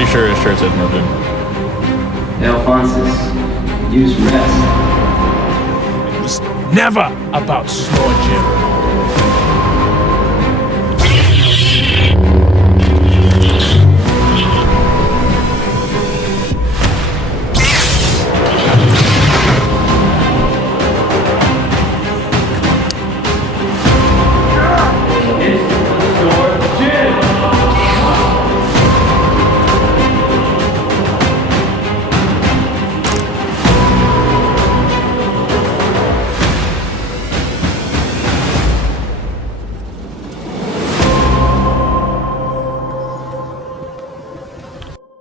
pretty sure his shirt says Mervin. Alphonsus, use rest. It was never about Snore Jim.